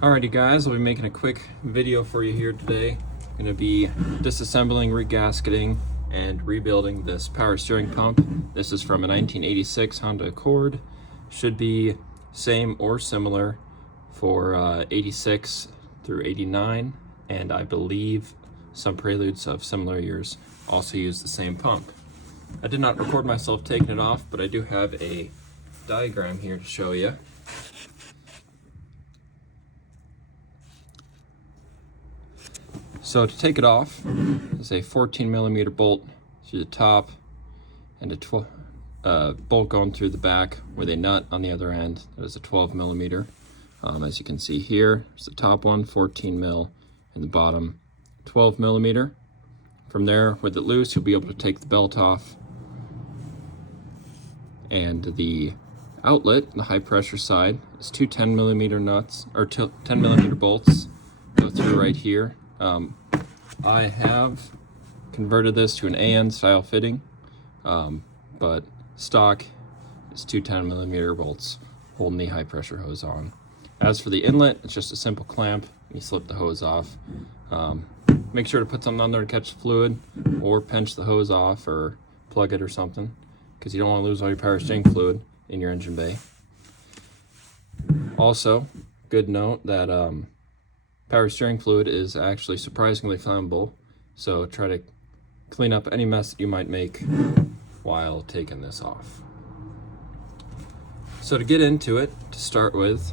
Alrighty guys, I'll be making a quick video for you here today. I'm going to be disassembling, regasketing, and rebuilding this power steering pump. This is from a 1986 Honda Accord. Should be same or similar for 86 through 89, and I believe some Preludes of similar years also use the same pump. I did not record myself taking it off, but I do have a diagram here to show you. So to take it off, there's a 14mm bolt through the top and a bolt going through the back with a nut on the other end. There's a 12mm. As you can see here, there's the top one, 14mm, and the bottom, 12mm. From there, with it loose, you'll be able to take the belt off, and the outlet, the high pressure side, is two 10mm nuts, or 10mm bolts go through right here. I have converted this to an AN style fitting, but stock is two 10mm bolts holding the high pressure hose on. As for the inlet, it's just a simple clamp. You slip the hose off. Make sure to put something on there to catch the fluid, or pinch the hose off or plug it or something, because you don't want to lose all your power steering fluid in your engine bay. Also, good note that power steering fluid is actually surprisingly flammable, so try to clean up any mess that you might make while taking this off. So to get into it, to start with,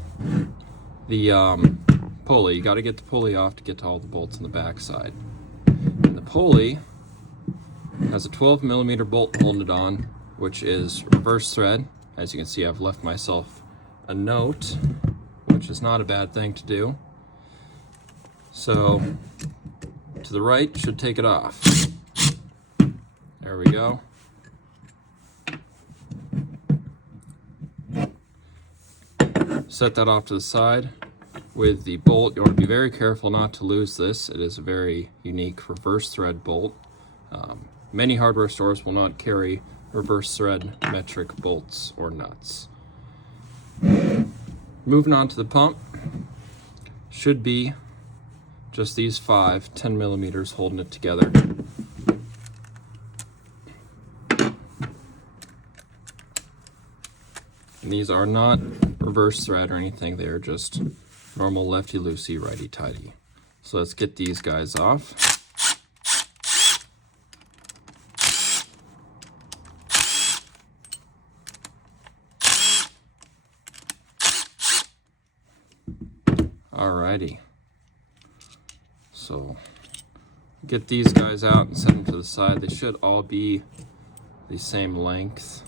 the pulley, you got to get the pulley off to get to all the bolts on the back side. And the pulley has a 12mm bolt holding it on, which is reverse thread. As you can see, I've left myself a note, which is not a bad thing to do. So to the right should take it off. There we go. Set that off to the side. With the bolt, you want to be very careful not to lose this. It is a very unique reverse thread bolt. Many hardware stores will not carry reverse thread metric bolts or nuts. Moving on to the pump, should be just these 5 10mm holding it together. And these are not reverse thread or anything, they are just normal lefty-loosey, righty-tighty. So let's get these guys off. Alrighty. So get these guys out and set them to the side. They should all be the same length,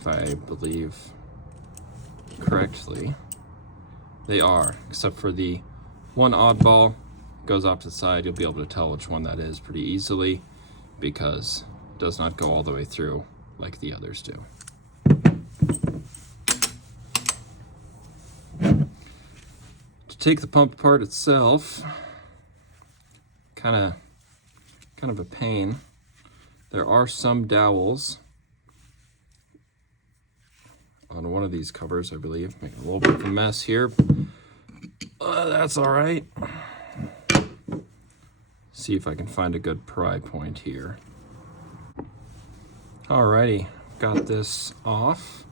if I believe correctly. They are, except for the one oddball goes off to the side. You'll be able to tell which one that is pretty easily, because it does not go all the way through like the others do. To take the pump apart itself, kind of a pain. There are some dowels on one of these covers, I believe. Making a little bit of a mess here. That's all right. See if I can find a good pry point here. Alrighty, got this off.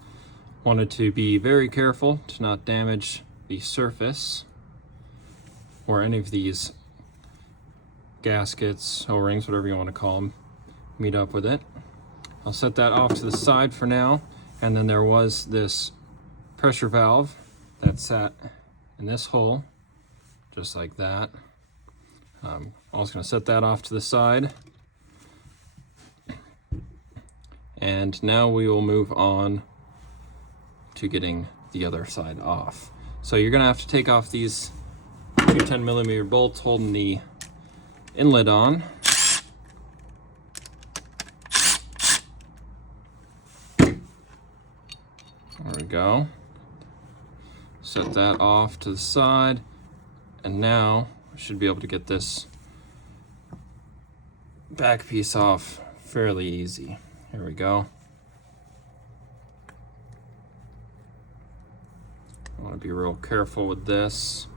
Wanted to be very careful to not damage the surface or any of these gaskets, O-rings, whatever you want to call them, meet up with it. I'll set that off to the side for now. And then there was this pressure valve that sat in this hole, just like that. I'm also going to set that off to the side. And now we will move on to getting the other side off. So you're going to have to take off these two 10mm bolts holding the inlet on. There we go. Set that off to the side, and now I should be able to get this back piece off fairly easy. Here we go. I want want to be real careful with this.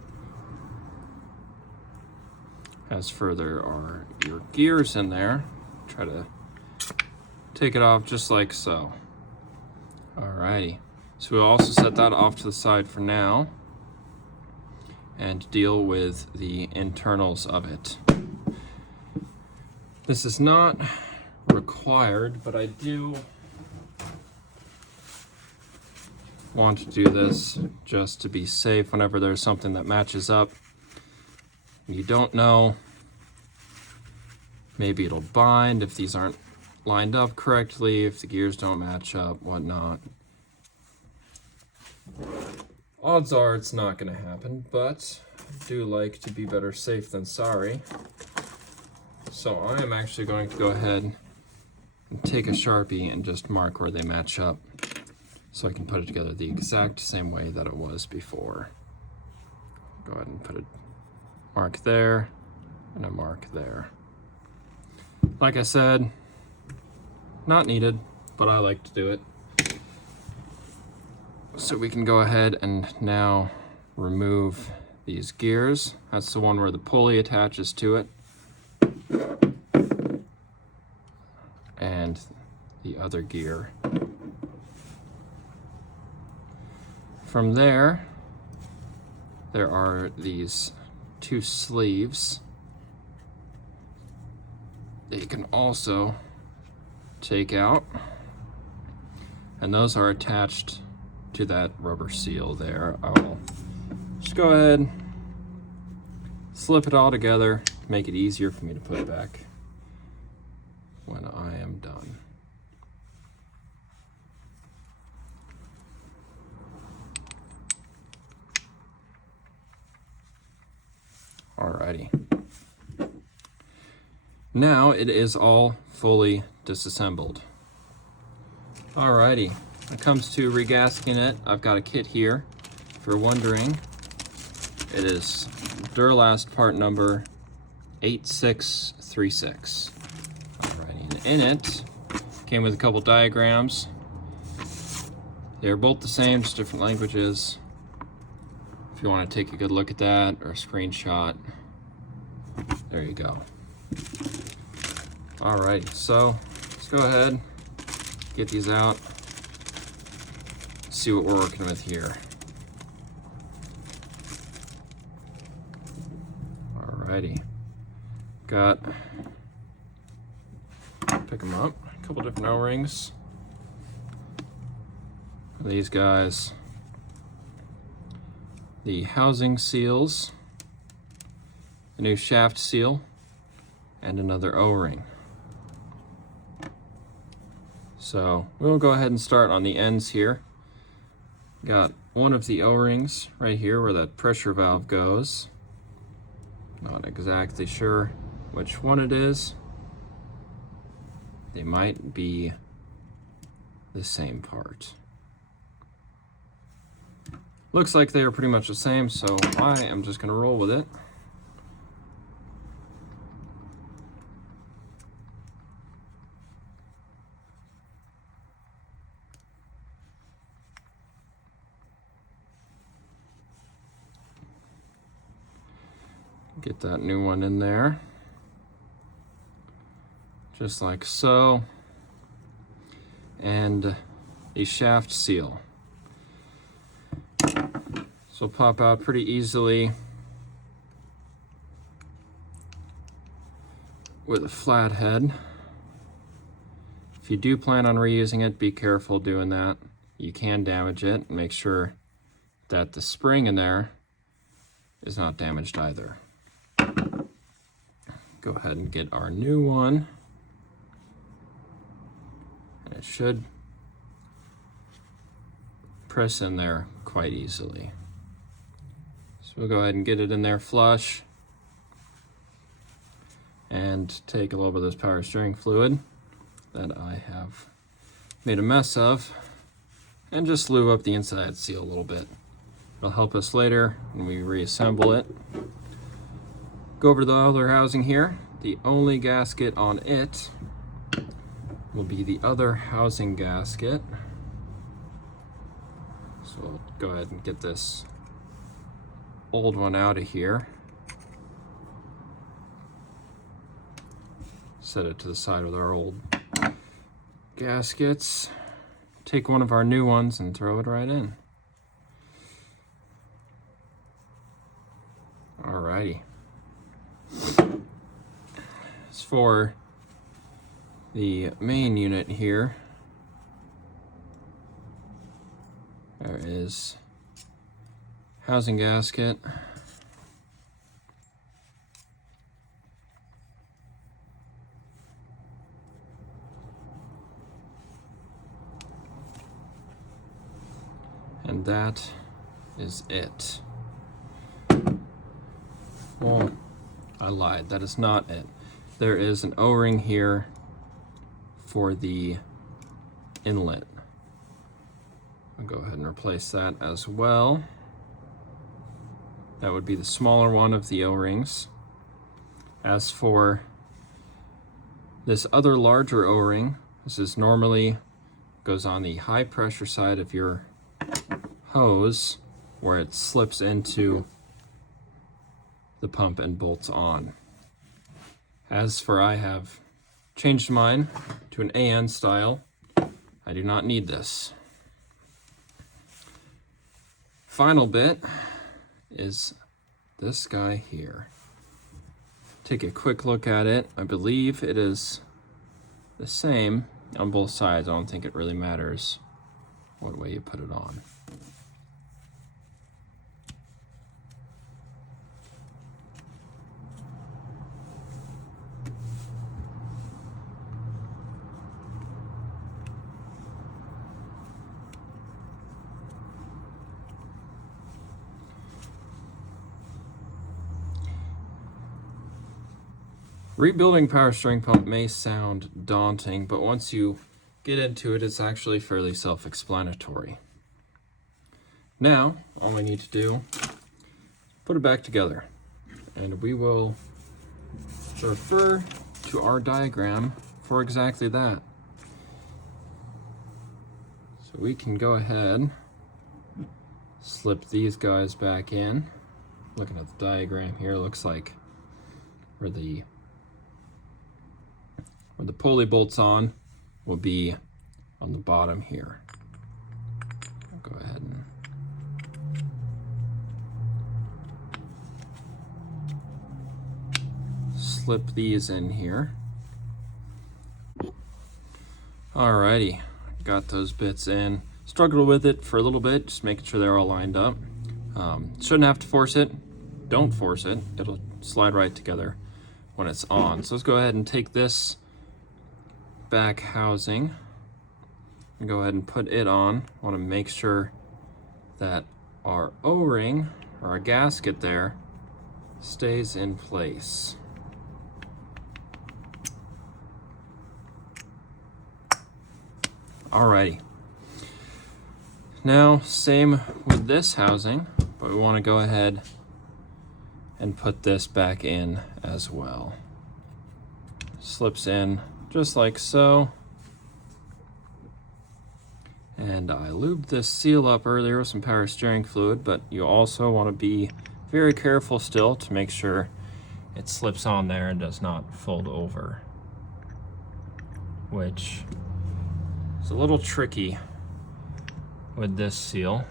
As for there are your gears in there, try to take it off just like so. Alrighty, so we'll also set that off to the side for now and deal with the internals of it. This is not required, but I do want to do this just to be safe whenever there's something that matches up. You don't know, maybe it'll bind if these aren't lined up correctly, if the gears don't match up, whatnot. Odds are it's not going to happen, but I do like to be better safe than sorry. So I am actually going to go ahead and take a Sharpie and just mark where they match up so I can put it together the exact same way that it was before. Go ahead and put a mark there and a mark there. Like I said, not needed, but I like to do it. So we can go ahead and now remove these gears. That's the one where the pulley attaches to it. And the other gear. From there are these two sleeves that you can also take out, and those are attached to that rubber seal there. I'll just go ahead, slip it all together to make it easier for me to put back when I am done. Alrighty. Now it is all fully disassembled. Alrighty, when it comes to regasking it, I've got a kit here. If you're wondering, it is duralast part number 8636. Alrighty, and in it came with a couple diagrams. They're both the same, just different languages. If you want to take a good look at that or a screenshot, there you go. Alright, so let's go ahead, get these out, see what we're working with here. Alrighty, pick them up, a couple different O-rings. These guys, the housing seals, a new shaft seal, and another O-ring. So we'll go ahead and start on the ends here. Got one of the O-rings right here where that pressure valve goes. Not exactly sure which one it is. They might be the same part. Looks like they are pretty much the same, so I am just going to roll with it. Get that new one in there, just like so. And a shaft seal. So pop out pretty easily with a flat head. If you do plan on reusing it, be careful doing that. You can damage it. Make sure that the spring in there is not damaged either. Go ahead and get our new one. And it should press in there quite easily. So we'll go ahead and get it in there flush and take a little bit of this power steering fluid that I have made a mess of and just lube up the inside seal a little bit. It'll help us later when we reassemble it. Go over to the other housing here. The only gasket on it will be the other housing gasket. So So we'll go ahead and get this old one out of here. Set it to the side with our old gaskets. Take one of our new ones and throw it right in. Alrighty. As for the main unit here, there is housing gasket. And that is it. Well, I lied. That is not it. There is an O-ring here for the inlet. I'll go ahead and replace that as well. That would be the smaller one of the O-rings. As for this other larger O-ring, this is normally goes on the high pressure side of your hose, where it slips into the pump and bolts on. As for I have changed mine to an AN style. I do not need this. Final bit is this guy here. Take a quick look at it. I believe it is the same on both sides. I don't think it really matters what way you put it on. Rebuilding power steering pump may sound daunting, but once you get into it, it's actually fairly self-explanatory. Now, all we need to do is put it back together, and we will refer to our diagram for exactly that. So we can go ahead, slip these guys back in. Looking at the diagram here, looks like where the pulley bolts on will be on the bottom here. I'll go ahead and slip these in here. Alrighty, got those bits in. Struggled with it for a little bit, just making sure they're all lined up. Shouldn't have to force it. Don't force it. It'll slide right together when it's on. So let's go ahead and take this back housing and go ahead and put it on. I want to make sure that our O-ring or our gasket there stays in place. Alrighty. Now, same with this housing, but we want to go ahead and put this back in as well. Slips in just like so. And I lubed this seal up earlier with some power steering fluid, but you also want to be very careful still to make sure it slips on there and does not fold over, which is a little tricky with this seal.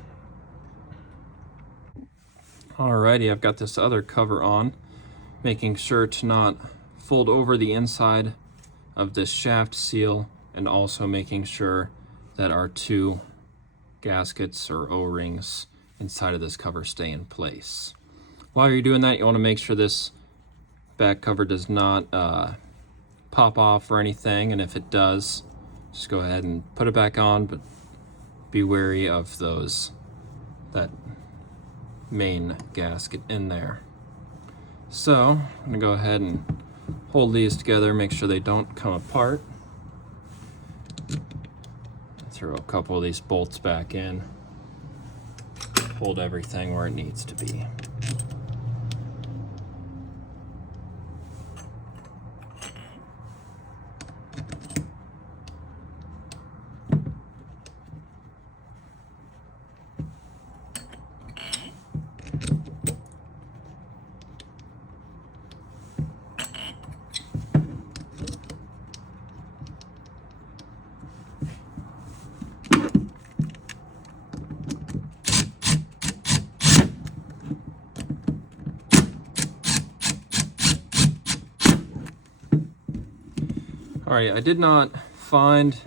Alrighty, I've got this other cover on, making sure to not fold over the inside of this shaft seal, and also making sure that our two gaskets or O-rings inside of this cover stay in place. While you're doing that, you want to make sure this back cover does not pop off or anything, and if it does, just go ahead and put it back on, but be wary of that main gasket in there. So I'm gonna go ahead and hold these together, make sure they don't come apart. Throw a couple of these bolts back in. Hold everything where it needs to be. Alright, I did not find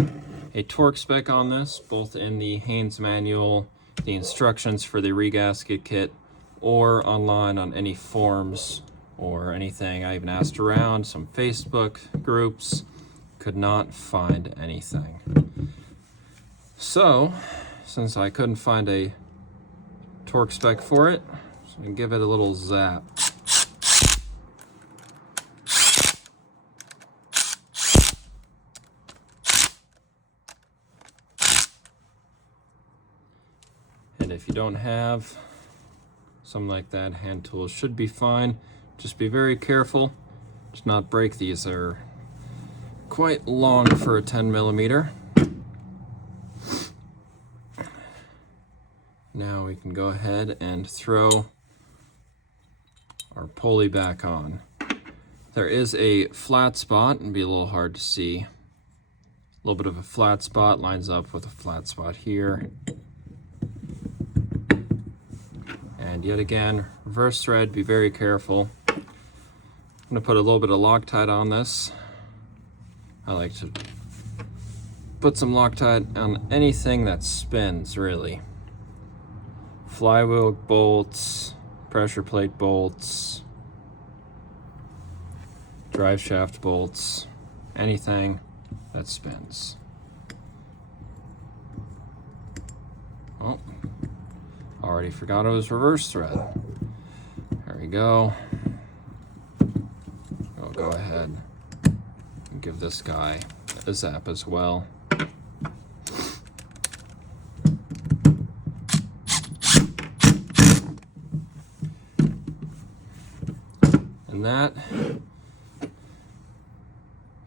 a torque spec on this, both in the Haynes manual, the instructions for the regasket kit, or online on any forums or anything. I even asked around some Facebook groups, could not find anything. So, since I couldn't find a torque spec for it, so I'm gonna give it a little zap. And if you don't have something like that, hand tools should be fine. Just be very careful to not break these. They're quite long for a 10mm. Now we can go ahead and throw our pulley back on. There is a flat spot, and be a little hard to see. A little bit of a flat spot lines up with a flat spot here. And yet again, reverse thread, be very careful. I'm gonna put a little bit of Loctite on this. I like to put some Loctite on anything that spins, really. Flywheel bolts, pressure plate bolts, drive shaft bolts, anything that spins. Oh, already forgot it was reverse thread. There we go. I'll go ahead and give this guy a zap as well. And that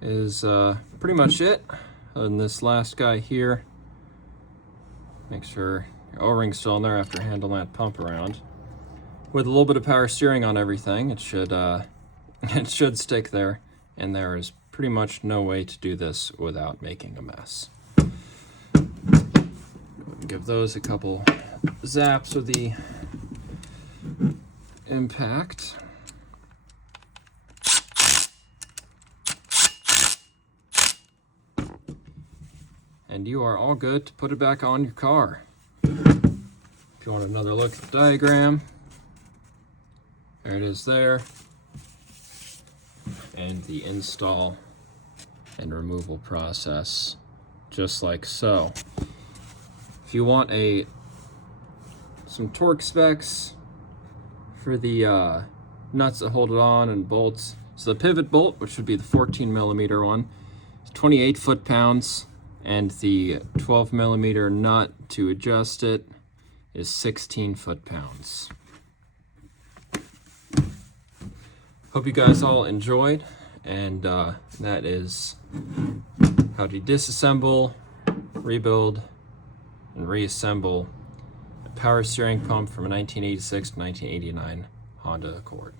is pretty much it. Other than this last guy here, make sure your O-ring's still in there after handling that pump around. With a little bit of power steering on everything, it should it should stick there, and there is pretty much no way to do this without making a mess. Give those a couple zaps with the impact. And you are all good to put it back on your car. If you want another look at the diagram, there it is there. And the install and removal process, just like so. If you want some torque specs for the nuts that hold it on and bolts, so the pivot bolt, which would be the 14mm one, is 28 foot-pounds. And the 12mm nut to adjust it is 16 foot-pounds. Hope you guys all enjoyed, and that is how to disassemble, rebuild, and reassemble a power steering pump from a 1986 to 1989 Honda Accord.